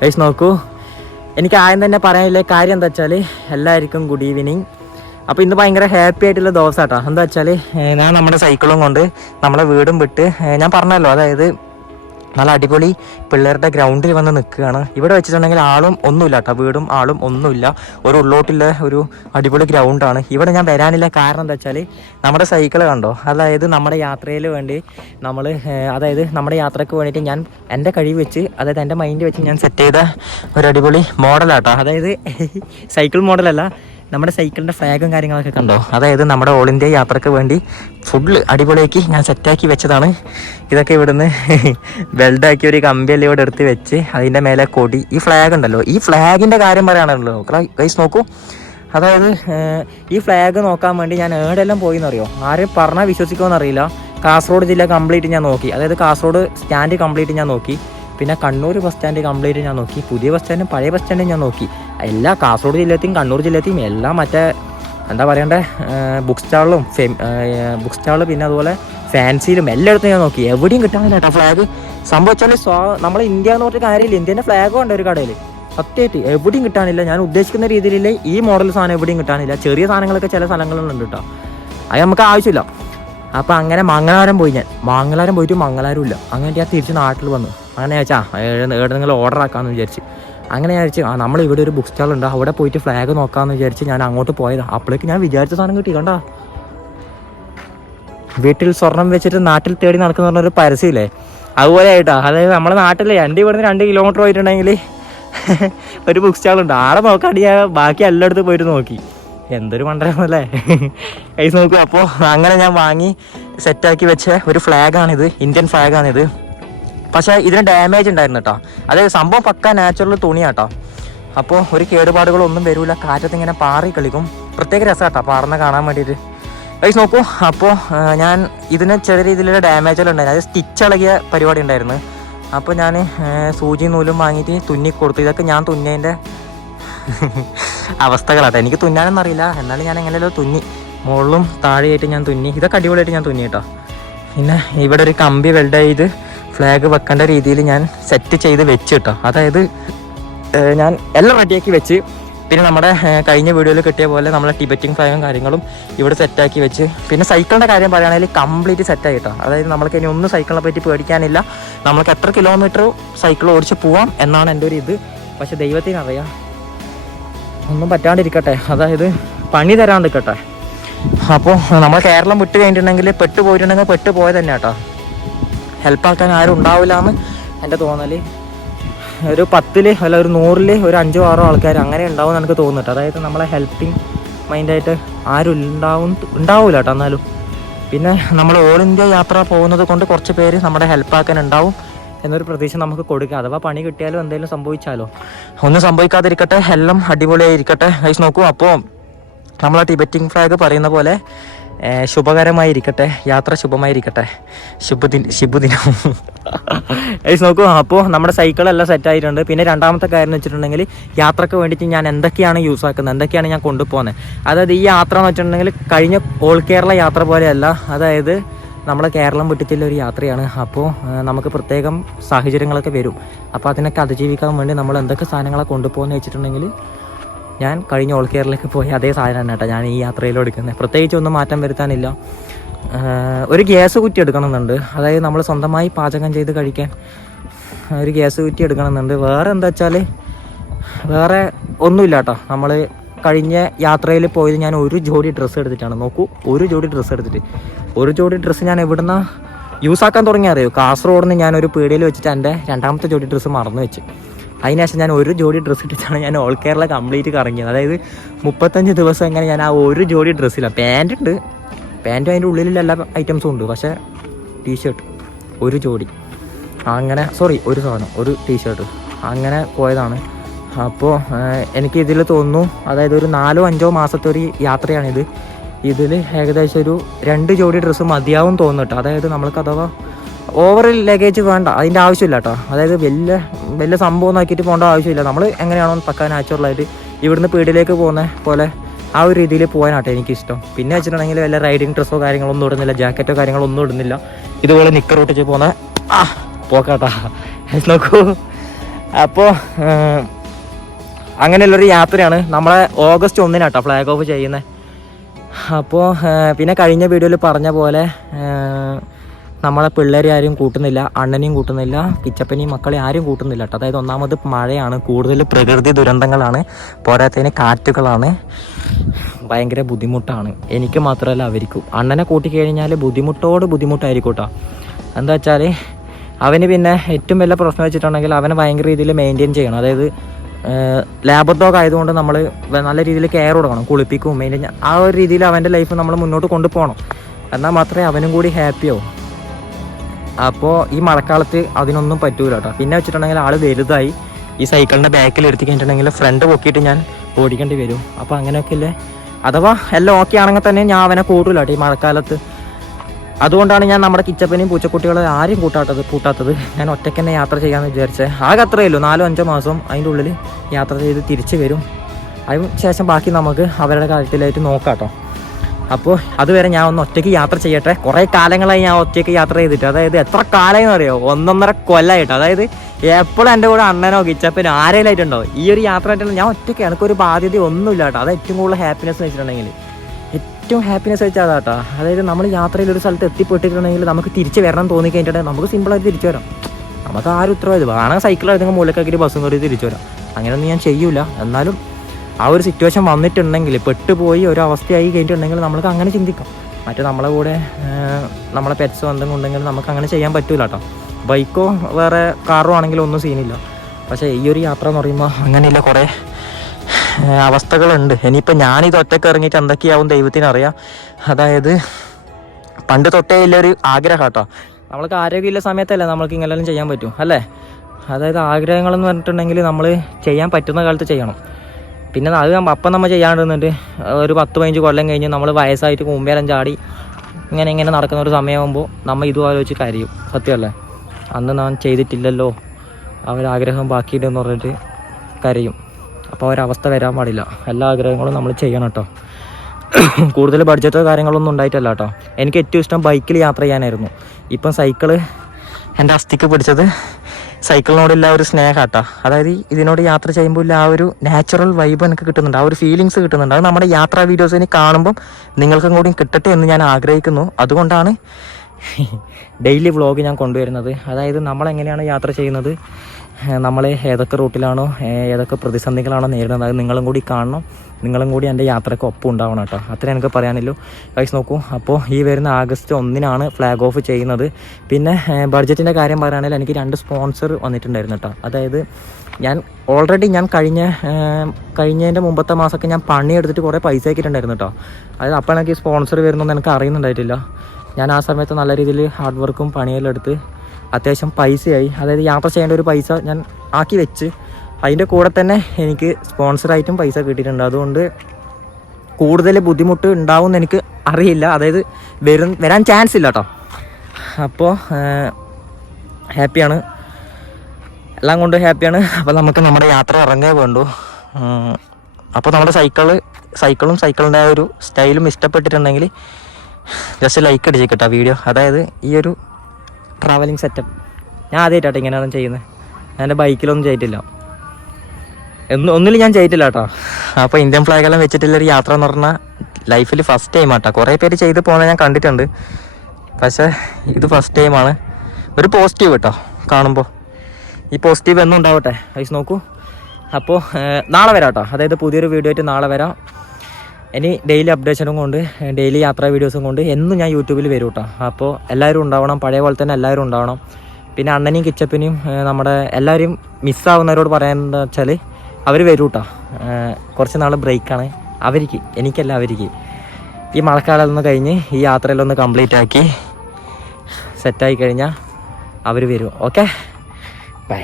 Guys നോക്കൂ. എനിക്ക് ആദ്യം തന്നെ പറയാനുള്ള കാര്യം എന്താ വെച്ചാൽ എല്ലാവർക്കും ഗുഡ് ഈവനിങ് അപ്പോൾ ഇന്ന് ഭയങ്കര ഹാപ്പി ആയിട്ടുള്ള ദിവസം കേട്ടോ എന്താ വെച്ചാൽ ഞാൻ നമ്മുടെ സൈക്കിളും കൊണ്ട് നമ്മളെ വീടും വിട്ട് ഞാൻ പറഞ്ഞല്ലോ അതായത് നല്ല അടിപൊളി പിള്ളേരുടെ ഗ്രൗണ്ടിൽ വന്ന് നിൽക്കുകയാണ്. ഇവിടെ വെച്ചിട്ടുണ്ടെങ്കിൽ ആളും ഒന്നുമില്ല കേട്ടോ. വീടും ആളും ഒന്നുമില്ല. ഒരു ഉള്ളോട്ടുള്ള ഒരു അടിപൊളി ഗ്രൗണ്ടാണ് ഇവിടെ ഞാൻ വരാനില്ല കാരണം എന്താ വെച്ചാൽ നമ്മുടെ സൈക്കിൾ കണ്ടോ? അതായത് നമ്മുടെ യാത്രയിൽ വേണ്ടി നമ്മൾ അതായത് നമ്മുടെ യാത്രയ്ക്ക് വേണ്ടിയിട്ട് ഞാൻ എന്റെ കഴിവ് വെച്ച് അതായത് എന്റെ മൈൻഡ് വെച്ച് ഞാൻ സെറ്റ് ചെയ്ത ഒരു അടിപൊളി മോഡലാട്ടോ അതായത് സൈക്കിൾ മോഡലല്ല നമ്മുടെ സൈക്കിളിന്റെ ഫ്ലാഗും കാര്യങ്ങളൊക്കെ കണ്ടോ? അതായത് നമ്മുടെ ഓൾ ഇന്ത്യ യാത്രയ്ക്ക് വേണ്ടി ഫുള്ള് അടിപൊളിയാക്കി ഞാൻ സെറ്റാക്കി വെച്ചതാണ്. ഇതൊക്കെ ഇവിടുന്ന് വെൽഡാക്കി ഒരു കമ്പിയെല്ലാം ഇവിടെ എടുത്ത് വെച്ച് അതിന്റെ മേലെ കൊടി. ഈ ഫ്ലാഗ് ഉണ്ടല്ലോ. ഈ ഫ്ലാഗിന്റെ കാര്യം പറയാണല്ലോ ഗൈസ് നോക്കൂ. അതായത് ഈ ഫ്ലാഗ് നോക്കാൻ വേണ്ടി ഞാൻ ഏടെല്ലാം പോയി എന്നറിയോ ആരും പറഞ്ഞാൽ വിശ്വസിക്കുമെന്നറിയില്ല കാസർഗോഡ് ജില്ല കംപ്ലീറ്റ് ഞാൻ നോക്കി. അതായത് കാസർഗോഡ് സ്റ്റാൻഡ് കംപ്ലീറ്റ് ഞാൻ നോക്കി. പിന്നെ കണ്ണൂർ ബസ് സ്റ്റാൻഡ് കംപ്ലീറ്റ് ഞാൻ നോക്കി. പുതിയ ബസ് സ്റ്റാൻഡും പഴയ ബസ് സ്റ്റാൻഡും ഞാൻ നോക്കി. എല്ലാ കാസർഗോഡ് ജില്ലത്തെയും കണ്ണൂർ ജില്ലത്തെയും എല്ലാം മറ്റേ എന്താ പറയണ്ടേ ബുക്ക് സ്റ്റാളിലും ബുക്ക് സ്റ്റാളിൽ പിന്നെ അതുപോലെ ഫാൻസിയിലും എല്ലായിടത്തും ഞാൻ നോക്കി. എവിടെയും കിട്ടാനില്ല കേട്ടോ ഫ്ലാഗ് സംഭവിച്ചാൽ സ്വാ നമ്മളെ ഇന്ത്യ എന്ന് പറഞ്ഞ കാര്യമില്ല. ഇന്ത്യന്റെ ഫ്ലാഗും ഉണ്ട് ഒരു കടയിൽ സത്യമായിട്ട് എവിടെയും കിട്ടാനില്ല. ഞാൻ ഉദ്ദേശിക്കുന്ന രീതിയിൽ ഈ മോഡൽ സാധനം എവിടെയും കിട്ടാനില്ല. ചെറിയ സാധനങ്ങളൊക്കെ ചില സ്ഥലങ്ങളിലുണ്ട് കേട്ടോ. അത് നമുക്ക് ആവശ്യമില്ല. അപ്പോൾ അങ്ങനെ മംഗളാരം പോയി ഞാൻ. മംഗളാരം പോയിട്ട് മംഗളാരം ഇല്ല അങ്ങനെ ഞാൻ തിരിച്ച് നാട്ടിൽ വന്നു. അങ്ങനെ ചോദിച്ചാ ഏടെ നിങ്ങൾ ഓർഡർ ആക്കാമെന്ന് വിചാരിച്ച്. അങ്ങനെ ഞാൻ വിചാരിച്ചു ആ നമ്മൾ ഇവിടെ ഒരു ബുക്ക് സ്റ്റാൾ ഉണ്ട്. അവിടെ പോയിട്ട് ഫ്ലാഗ് നോക്കാമെന്ന് വിചാരിച്ച് ഞാൻ അങ്ങോട്ട് പോയതാ. അപ്പോഴേക്ക് ഞാൻ വിചാരിച്ച സാധനം കിട്ടി കണ്ടാ? വീട്ടിൽ സ്വർണം വെച്ചിട്ട് നാട്ടിൽ തേടി നടക്കുന്ന പറഞ്ഞൊരു പരസ്യമില്ലേ? അതുപോലെ ആയിട്ടാ. അതായത് നമ്മുടെ നാട്ടിലെ എന്റെ ഇവിടുന്ന് രണ്ട് കിലോമീറ്റർ പോയിട്ടുണ്ടെങ്കിൽ ഒരു ബുക്ക് സ്റ്റാൾ ഉണ്ട്. ആടെ നോക്കാണ്ട് ഞാൻ ബാക്കി എല്ലായിടത്തും പോയിട്ട് നോക്കി. എന്തൊരു മണ്ടരമല്ലേ കൈസ് നോക്കൂ അപ്പോൾ അങ്ങനെ ഞാൻ വാങ്ങി സെറ്റാക്കി വെച്ച ഒരു ഫ്ലാഗാണിത് ഇന്ത്യൻ ഫ്ലാഗാണിത് പക്ഷേ ഇതിന് ഡാമേജ് ഉണ്ടായിരുന്നു കേട്ടോ അതായത് സംഭവം പക്ക നാച്ചുറൽ തുണിയാട്ടോ അപ്പോൾ ഒരു കേടുപാടുകളൊന്നും വരില്ല കാറ്റത്ത് ഇങ്ങനെ പാറി കളിക്കും. പ്രത്യേക രസമാട്ടോ പാറുന്ന കാണാൻ വേണ്ടിയിട്ട്. ഗൈസ് നോക്കൂ. അപ്പോൾ ഞാൻ ഇതിന് ചെറിയ രീതിയിലുള്ള ഡാമേജെല്ലാം ഉണ്ടായിരുന്നു. അതായത് സ്റ്റിച്ച് ഇളകിയ പരിപാടി ഉണ്ടായിരുന്നു. അപ്പോൾ ഞാൻ സൂചി നൂലും വാങ്ങിയിട്ട് തുന്നി കൊടുത്തു. ഇതൊക്കെ ഞാൻ തുന്നതിന്റെ അവസ്ഥകളാട്ടോ എനിക്ക് തുന്നാനൊന്നും അറിയില്ല. എന്നാലും ഞാൻ എങ്ങനെയല്ലോ തുന്നി. മുകളിലും താഴെയായിട്ട് ഞാൻ തുന്നി. ഇതൊക്കെ അടിപൊളിയായിട്ട് ഞാൻ തുന്നി കേട്ടോ പിന്നെ ഇവിടെ ഒരു കമ്പി വെൽഡ് ചെയ്ത് ഫ്ലാഗ് വെക്കേണ്ട രീതിയിൽ ഞാൻ സെറ്റ് ചെയ്ത് വെച്ച് കേട്ടോ അതായത് ഞാൻ എല്ലാം റെഡിയാക്കി വെച്ച്. പിന്നെ നമ്മുടെ കഴിഞ്ഞ വീഡിയോയിൽ കിട്ടിയ പോലെ നമ്മളെ ടിബറ്റിംഗ് ഫ്ലാഗും കാര്യങ്ങളും ഇവിടെ സെറ്റാക്കി വെച്ച്. പിന്നെ സൈക്കിളിന്റെ കാര്യം പറയുകയാണെങ്കിൽ കംപ്ലീറ്റ് സെറ്റായി കേട്ടോ അതായത് നമ്മൾക്ക് ഇനി ഒന്നും സൈക്കിളിനെ പറ്റി പേടിക്കാനില്ല. നമ്മൾക്ക് എത്ര കിലോമീറ്റർ സൈക്കിൾ ഓടിച്ച് പോവാം എന്നാണ് എന്റെ ഒരു ഇത്. പക്ഷെ ദൈവത്തിനറിയാം ഒന്നും പറ്റാണ്ടിരിക്കട്ടെ. അതായത് പണി തരാണ്ടിരിക്കട്ടെ. അപ്പോൾ നമ്മൾ കേരളം വിട്ട് കഴിഞ്ഞിട്ടുണ്ടെങ്കിൽ പെട്ട് പോയിട്ടുണ്ടെങ്കിൽ പെട്ട് പോയത് തന്നെ കേട്ടോ ഹെൽപ്പ് ആക്കാൻ ആരും ഉണ്ടാവില്ല എന്ന് എന്റെ തോന്നൽ ഒരു പത്തിൽ അല്ല ഒരു നൂറിൽ ഒരു അഞ്ചോ ആറോ ആൾക്കാർ അങ്ങനെ ഉണ്ടാവും എന്ന് എനിക്ക് തോന്നിട്ട്. അതായത് നമ്മളെ ഹെൽപ്പിംഗ് മൈൻഡായിട്ട് ആരും ഉണ്ടാവും ഉണ്ടാവില്ല കേട്ടോ എന്നാലും. പിന്നെ നമ്മൾ ഓൾ ഇന്ത്യ യാത്ര പോകുന്നത് കൊണ്ട് കുറച്ച് പേര് നമ്മുടെ ഹെൽപ്പ് ആക്കാൻ ഉണ്ടാവും എന്നൊരു പ്രതീക്ഷ നമുക്ക് കൊടുക്കുക അഥവാ പണി കിട്ടിയാലോ എന്തെങ്കിലും സംഭവിച്ചാലോ. ഒന്നും സംഭവിക്കാതിരിക്കട്ടെ. എല്ലാം അടിപൊളിയായിരിക്കട്ടെ. ഗൈസ് നോക്കൂ. അപ്പോൾ നമ്മളെ ടിബറ്റിംഗ് ഫ്ലാഗ് പറയുന്ന പോലെ ശുഭകരമായിരിക്കട്ടെ. യാത്ര ശുഭമായിരിക്കട്ടെ. ശുഭദിൻ ശുഭദിനം. ഏസ് നോക്കൂ അപ്പോൾ നമ്മുടെ സൈക്കിളെല്ലാം സെറ്റായിട്ടുണ്ട് പിന്നെ രണ്ടാമത്തെ കാര്യം വെച്ചിട്ടുണ്ടെങ്കിൽ യാത്രയ്ക്ക് വേണ്ടിയിട്ട് ഞാൻ എന്തൊക്കെയാണ് യൂസ് ആക്കുന്നത്? എന്തൊക്കെയാണ് ഞാൻ കൊണ്ടുപോകുന്നത്? അതായത് ഈ യാത്ര എന്ന് വെച്ചിട്ടുണ്ടെങ്കിൽ കഴിഞ്ഞ ഓൾ കേരള യാത്ര പോലെയല്ല. അതായത് നമ്മളെ കേരളം വിട്ടിട്ടുള്ള ഒരു യാത്രയാണ്. അപ്പോൾ നമുക്ക് പ്രത്യേകം സാഹചര്യങ്ങളൊക്കെ വരും. അപ്പോൾ അതിനൊക്കെ അതിജീവിക്കാൻ വേണ്ടി നമ്മൾ എന്തൊക്കെ സാധനങ്ങളൊക്കെ കൊണ്ടുപോകുന്നത് വെച്ചിട്ടുണ്ടെങ്കിൽ ഞാൻ കഴിഞ്ഞ ഓൾ കെയറിലേക്ക് പോയി അതേ സാധനം തന്നെ കേട്ടോ ഞാൻ ഈ യാത്രയിൽ എടുക്കുന്നത്. പ്രത്യേകിച്ച് ഒന്നും മാറ്റം വരുത്താനില്ല. ഒരു ഗ്യാസ് കുറ്റി എടുക്കണമെന്നുണ്ട്. അതായത് നമ്മൾ സ്വന്തമായി പാചകം ചെയ്ത് കഴിക്കാൻ ഒരു ഗ്യാസ് കുറ്റി എടുക്കണമെന്നുണ്ട്. വേറെ എന്താ വെച്ചാൽ വേറെ ഒന്നുമില്ല കേട്ടോ. നമ്മൾ കഴിഞ്ഞ യാത്രയിൽ പോയത് ഞാൻ ഒരു ജോഡി ഡ്രസ്സ് എടുത്തിട്ടാണ്. നോക്കൂ ഒരു ജോഡി ഡ്രസ്സ് എടുത്തിട്ട്. ഒരു ജോഡി ഡ്രസ്സ് ഞാൻ എവിടുന്ന യൂസ് ആക്കാൻ തുടങ്ങി അറിയോ? കാസർഗോഡ് നിന്ന് ഞാൻ ഒരു പീടിയിൽ വെച്ചിട്ട് എന്റെ രണ്ടാമത്തെ ജോഡി ഡ്രസ്സ് മറന്നു വെച്ച്. അതിനുശേഷം ഞാൻ ഒരു ജോഡി ഡ്രസ്സ് ഇട്ടിട്ടാണ് ഞാൻ ഓൾ കേരള കംപ്ലീറ്റ് കറങ്ങിയത്. അതായത് മുപ്പത്തഞ്ച് ദിവസം എങ്ങനെ ഞാൻ ആ ഒരു ജോഡി ഡ്രസ്സില്ല പാന്റ് ഉണ്ട്. പാന്റും അതിന്റെ ഉള്ളിലുള്ള എല്ലാ ഐറ്റംസും ഉണ്ട്. പക്ഷേ ടീഷർട്ട് ഒരു ജോഡി. അങ്ങനെ സോറി ഒരു സാധനം ഒരു ടീഷർട്ട് അങ്ങനെ പോയതാണ്. അപ്പോൾ എനിക്ക് ഇതിൽ തോന്നുന്നു അതായത് ഒരു നാലോ അഞ്ചോ മാസത്തെ ഒരു യാത്രയാണിത്. ഇതിൽ ഏകദേശം ഒരു രണ്ട് ജോഡി ഡ്രസ്സ് മതിയാവും തോന്നിട്ട് അതായത് നമ്മൾക്ക് അഥവാ ഓവർ ലഗേജ് വേണ്ട. അതിന്റെ ആവശ്യമില്ല കേട്ടോ അതായത് വലിയ വലിയ സംഭവം ആക്കിയിട്ട് പോകേണ്ട ആവശ്യമില്ല. നമ്മൾ എങ്ങനെയാണോ പക്ക നാച്ചുറലായിട്ട് ഇവിടുന്ന് പീടിയിലേക്ക് പോകുന്ന പോലെ ആ ഒരു രീതിയിൽ പോകാനാട്ടോ എനിക്കിഷ്ടം. പിന്നെ വെച്ചിട്ടുണ്ടെങ്കിൽ വല്ല റൈഡിങ് ഡ്രസ്സോ കാര്യങ്ങളൊന്നും ഇടുന്നില്ല ജാക്കറ്റോ കാര്യങ്ങളൊന്നും ഇടുന്നില്ല. ഇതുപോലെ നിക്കർ ഒട്ടിച്ച് പോകുന്ന ആ പോക്കാട്ടാ. നോക്കൂ. അപ്പോൾ അങ്ങനെയുള്ളൊരു യാത്രയാണ് നമ്മളെ ഓഗസ്റ്റ് ഒന്നിനാട്ടോ ഫ്ലാഗ് ഓഫ് ചെയ്യുന്നത്. അപ്പോൾ പിന്നെ കഴിഞ്ഞ വീഡിയോയിൽ പറഞ്ഞ പോലെ നമ്മളെ പിള്ളേരെ ആരും കൂട്ടുന്നില്ല അണ്ണനെയും കൂട്ടുന്നില്ല കിച്ചപ്പനെയും മക്കളെ ആരും കൂട്ടുന്നില്ല കേട്ടോ. അതായത് ഒന്നാമത് മഴയാണ് കൂടുതൽ പ്രകൃതി ദുരന്തങ്ങളാണ് പോരാത്തതിന് കാറ്റുകളാണ് ഭയങ്കര ബുദ്ധിമുട്ടാണ്. എനിക്ക് മാത്രമല്ല അവർക്കും. അണ്ണനെ കൂട്ടിക്കഴിഞ്ഞാൽ ബുദ്ധിമുട്ടോട് ബുദ്ധിമുട്ടായിരിക്കും കേട്ടോ. എന്താ വെച്ചാൽ അവന് പിന്നെ ഏറ്റവും വലിയ പ്രശ്നം വെച്ചിട്ടുണ്ടെങ്കിൽ അവനെ ഭയങ്കര രീതിയിൽ മെയിന്റെയിൻ ചെയ്യണം. അതായത് ലാബർ ഡോഗ് ആയതുകൊണ്ട് നമ്മൾ നല്ല രീതിയിൽ കെയർ കൊടുക്കണം കുളിപ്പിക്കും മെയിന്റെയിൻ ആ ഒരു രീതിയിൽ അവന്റെ ലൈഫ് നമ്മൾ മുന്നോട്ട് കൊണ്ടുപോകണം. എന്നാൽ മാത്രമേ അവനും കൂടി ഹാപ്പിയാവും അപ്പോൾ ഈ മഴക്കാലത്ത് അതിനൊന്നും പറ്റൂല കേട്ടോ പിന്നെ വെച്ചിട്ടുണ്ടെങ്കിൽ ആൾ വലുതായി ഈ സൈക്കിളിന്റെ ബാക്കിൽ എടുത്തി കഴിഞ്ഞിട്ടുണ്ടെങ്കിൽ ഫ്രണ്ട് പൊക്കിയിട്ട് ഞാൻ ഓടിക്കേണ്ടി വരും. അപ്പോൾ അങ്ങനെയൊക്കെ ഇല്ലേ? അഥവാ എല്ലാം ഓക്കെ ആണെങ്കിൽ തന്നെ ഞാൻ അവനെ കൂട്ടൂല കേട്ടോ ഈ മഴക്കാലത്ത്. അതുകൊണ്ടാണ് ഞാൻ നമ്മുടെ കിച്ചപ്പനെയും പൂച്ചക്കുട്ടികളെ ആരും കൂട്ടാത്തത് കൂട്ടാത്തത്. ഞാൻ ഒറ്റയ്ക്ക് തന്നെ യാത്ര ചെയ്യാമെന്ന് വിചാരിച്ചത് ആകെ അത്രയേ ഉള്ളൂ. നാലോ അഞ്ചോ മാസം അതിന്റെ ഉള്ളിൽ യാത്ര ചെയ്ത് തിരിച്ചു വരും. അതിന് ശേഷം ബാക്കി നമുക്ക് അവരുടെ കാര്യത്തിലായിട്ട് നോക്കാം കേട്ടോ അപ്പോൾ അതുവരെ ഞാൻ ഒന്ന് ഒറ്റയ്ക്ക് യാത്ര ചെയ്യട്ടെ. കുറേ കാലങ്ങളായി ഞാൻ ഒറ്റയ്ക്ക് യാത്ര ചെയ്തിട്ട്. അതായത് എത്ര കാലമായി അറിയോ? ഒന്നൊന്നര കൊല്ലായിട്ട്. അതായത് എപ്പോഴും എന്റെ കൂടെ അണ്ണനോ കിച്ചപ്പനോ ആരേലായിട്ടുണ്ടോ ഈ ഒരു യാത്ര ആയിട്ടുള്ള ഞാൻ ഒറ്റയ്ക്ക് എനിക്കൊരു ബാധ്യത ഒന്നുമില്ല കേട്ടോ. അത് ഏറ്റവും കൂടുതൽ ഹാപ്പിനെസ് വെച്ചിട്ടുണ്ടെങ്കിൽ. ഏറ്റവും ഹാപ്പിനെസ് വെച്ചാൽ അതാട്ടോ അതായത് നമ്മൾ യാത്രയിൽ ഒരു സ്ഥലത്ത് എത്തിപ്പെട്ടിട്ടുണ്ടെങ്കിൽ നമുക്ക് തിരിച്ച് വരണം തോന്നി കഴിഞ്ഞിട്ടുണ്ടെങ്കിൽ നമുക്ക് സിമ്പിളായിട്ട് തിരിച്ചു വരാം. നമുക്ക് ആരും ഉത്തരവാദിത്വം വേണമെങ്കിൽ സൈക്കിളായിട്ട് എടുത്തെങ്കിൽ മൂലക്കാക്കി ബസ്സും കയറി തിരിച്ചു വരാം. അങ്ങനെയൊന്നും ഞാൻ ചെയ്യൂല. എന്നാലും ആ ഒരു സിറ്റുവേഷൻ വന്നിട്ടുണ്ടെങ്കിൽ പെട്ടുപോയി ഒരു അവസ്ഥയായി കഴിഞ്ഞിട്ടുണ്ടെങ്കിൽ നമ്മൾക്ക് അങ്ങനെ ചിന്തിക്കാം. മറ്റേ നമ്മളെ കൂടെ നമ്മളെ പെറ്റ്സ് എന്തെങ്കിലും ഉണ്ടെങ്കിൽ നമുക്ക് അങ്ങനെ ചെയ്യാൻ പറ്റൂല കേട്ടോ ബൈക്കോ വേറെ കാറോ ആണെങ്കിലും ഒന്നും സീനില്ല പക്ഷേ ഈ ഒരു യാത്ര എന്ന് പറയുമ്പോൾ അങ്ങനെയില്ല കുറേ അവസ്ഥകളുണ്ട്. ഇനിയിപ്പോൾ ഞാനിത് ഒറ്റയ്ക്ക് ഇറങ്ങിയിട്ട് എന്തൊക്കെയാവും ദൈവത്തിനറിയാം അതായത് പണ്ട് തൊട്ടേ ഉള്ളൊരു ആഗ്രഹം കേട്ടോ നമ്മൾക്ക് ആരോഗ്യമില്ല സമയത്തല്ലേ നമ്മൾക്ക് ഇങ്ങനെല്ലാം ചെയ്യാൻ പറ്റും അല്ലേ? അതായത് ആഗ്രഹങ്ങളെന്ന് പറഞ്ഞിട്ടുണ്ടെങ്കിൽ നമ്മൾ ചെയ്യാൻ പറ്റുന്ന കാലത്ത് ചെയ്യണം. പിന്നെ അത് അപ്പം നമ്മൾ ചെയ്യാണ്ടിരുന്നിട്ട് ഒരു പത്ത് പതിനഞ്ച് കൊല്ലം കഴിഞ്ഞ് നമ്മൾ വയസ്സായിട്ട് കൂമ്പേരം ചാടി ഇങ്ങനെ ഇങ്ങനെ നടക്കുന്ന ഒരു സമയമാകുമ്പോൾ നമ്മൾ ഇതും ആലോചിച്ച് കരയും. സത്യമല്ലേ? അന്ന് ഞാൻ ചെയ്തിട്ടില്ലല്ലോ. ആഗ്രഹം ബാക്കിയിട്ടെന്ന് പറഞ്ഞിട്ട് കരയും. അപ്പോൾ ഒരവസ്ഥ വരാൻ പാടില്ല. എല്ലാ ആഗ്രഹങ്ങളും നമ്മൾ ചെയ്യണം കേട്ടോ. കൂടുതൽ ബഡ്ജറ്റോ കാര്യങ്ങളൊന്നും ഉണ്ടായിട്ടല്ല കേട്ടോ. എനിക്ക് ഏറ്റവും ഇഷ്ടം ബൈക്കിൽ യാത്ര ചെയ്യാനായിരുന്നു. ഇപ്പം സൈക്കിൾ എന്റെ അസ്ഥിക്ക് പിടിച്ചത് സൈക്കിളിനോടുള്ള ഒരു സ്നേഹം കേട്ടോ അതായത് ഇതിനോട് യാത്ര ചെയ്യുമ്പോൾ ഇല്ല ആ ഒരു നാച്ചുറൽ വൈബ് എനിക്ക് കിട്ടുന്നുണ്ട്. ആ ഒരു ഫീലിങ്സ് കിട്ടുന്നുണ്ട്. അത് നമ്മുടെ യാത്രാ വീഡിയോസ് ഇനി കാണുമ്പം നിങ്ങൾക്കും കൂടി കിട്ടട്ടെ എന്ന് ഞാൻ ആഗ്രഹിക്കുന്നു. അതുകൊണ്ടാണ് ഡെയിലി വ്ളോഗ് ഞാൻ കൊണ്ടുവരുന്നത്. അതായത് നമ്മൾ എങ്ങനെയാണ് യാത്ര ചെയ്യുന്നത്? നമ്മൾ ഏതൊക്കെ റൂട്ടിലാണോ ഏതൊക്കെ പ്രതിസന്ധികളാണോ നേരിടുന്നത് അത് നിങ്ങളും കൂടി കാണണം. നിങ്ങളും കൂടി എന്റെ യാത്രയ്ക്ക് ഒപ്പം ഉണ്ടാവണം കേട്ടോ. അത്രേ എനിക്ക് പറയാനില്ലോ പൈസ നോക്കൂ. അപ്പോൾ ഈ വരുന്ന ആഗസ്റ്റ് ഒന്നിനാണ് ഫ്ലാഗ് ഓഫ് ചെയ്യുന്നത്. പിന്നെ ബഡ്ജറ്റിന്റെ കാര്യം പറയുകയാണെങ്കിൽ എനിക്ക് രണ്ട് സ്പോൺസർ വന്നിട്ടുണ്ടായിരുന്നു കേട്ടോ. അതായത് ഞാൻ ഓൾറെഡി ഞാൻ കഴിഞ്ഞ കഴിഞ്ഞതിന്റെ മുമ്പത്തെ മാസമൊക്കെ ഞാൻ പണിയെടുത്തിട്ട് കുറേ പൈസ ആക്കിയിട്ടുണ്ടായിരുന്നു കേട്ടോ. അതായത് അപ്പോൾ എനിക്ക് സ്പോൺസർ വരുന്നൊന്നും എനിക്ക് അറിയുന്നുണ്ടായിട്ടില്ല. ഞാൻ ആ സമയത്ത് നല്ല രീതിയിൽ ഹാർഡ് വർക്കും പണിയെല്ലാം എടുത്ത് അത്യാവശ്യം പൈസയായി. അതായത് യാത്ര ചെയ്യേണ്ട ഒരു പൈസ ഞാൻ ആക്കി വെച്ച് അതിന്റെ കൂടെ തന്നെ എനിക്ക് സ്പോൺസറായിട്ടും പൈസ കിട്ടിയിട്ടുണ്ട്. അതുകൊണ്ട് കൂടുതൽ ബുദ്ധിമുട്ട് ഉണ്ടാവും എനിക്ക് അറിയില്ല. അതായത് വരും വരാൻ ചാൻസ് ഇല്ല കേട്ടോ അപ്പോൾ ഹാപ്പിയാണ് എല്ലാം കൊണ്ട് ഹാപ്പിയാണ് അപ്പോൾ നമുക്ക് നമ്മുടെ യാത്ര ഇറങ്ങേ വേണ്ടു. അപ്പോൾ നമ്മുടെ സൈക്കിൾ സൈക്കിളും സൈക്കിളിന്റെ ഒരു സ്റ്റൈലും ഇഷ്ടപ്പെട്ടിട്ടുണ്ടെങ്കിൽ ജസ്റ്റ് ലൈക്ക് അടിച്ച് കേട്ടോ വീഡിയോ അതായത് ഈ ഒരു ട്രാവലിംഗ് സെറ്റപ്പ് ഞാൻ ആദ്യമായിട്ടാട്ടോ ഇങ്ങനെയാണ് ചെയ്യുന്നത്. ഞാൻ എന്റെ ബൈക്കിലൊന്നും ചെയ്തിട്ടില്ല. എന്നും ഒന്നിലും ഞാൻ ചെയ്തിട്ടില്ല കേട്ടോ അപ്പോൾ ഇന്ത്യൻ ഫ്ലാഗെല്ലാം വെച്ചിട്ടുള്ളൊരു യാത്ര എന്ന് പറഞ്ഞാൽ ലൈഫിൽ ഫസ്റ്റ് ടൈം ആട്ടോ. കുറേ പേര് ചെയ്ത് പോകുന്നത് ഞാൻ കണ്ടിട്ടുണ്ട്. പക്ഷേ ഇത് ഫസ്റ്റ് ടൈമാണ് ഒരു പോസിറ്റീവ് കേട്ടോ കാണുമ്പോൾ ഈ പോസിറ്റീവ് എന്നും ഉണ്ടാവട്ടെ ഐസ് നോക്കൂ. അപ്പോൾ നാളെ വരാം കേട്ടോ അതായത് പുതിയൊരു വീഡിയോ ആയിട്ട് നാളെ വരാം. ഇനി ഡെയിലി അപ്ഡേഷനും കൊണ്ട് ഡെയിലി യാത്രാ വീഡിയോസും കൊണ്ട് എന്നും ഞാൻ യൂട്യൂബിൽ വരും കേട്ടോ അപ്പോൾ എല്ലാവരും ഉണ്ടാവണം പഴയ പോലെ തന്നെ എല്ലാവരും ഉണ്ടാവണം. പിന്നെ അണ്ണനെയും കിച്ചപ്പിനെയും നമ്മുടെ എല്ലാവരും മിസ്സാവുന്നവരോട് പറയാനെന്താ വെച്ചാൽ അവർ വരും കേട്ടോ കുറച്ച് നാൾ ബ്രേക്കാണ് അവർക്ക് എനിക്കല്ല അവർക്ക് ഈ മഴക്കാലം ഒന്ന് കഴിഞ്ഞ് ഈ യാത്രയിലൊന്ന് കംപ്ലീറ്റ് ആക്കി സെറ്റായി കഴിഞ്ഞാൽ അവർ വരും. Okay bye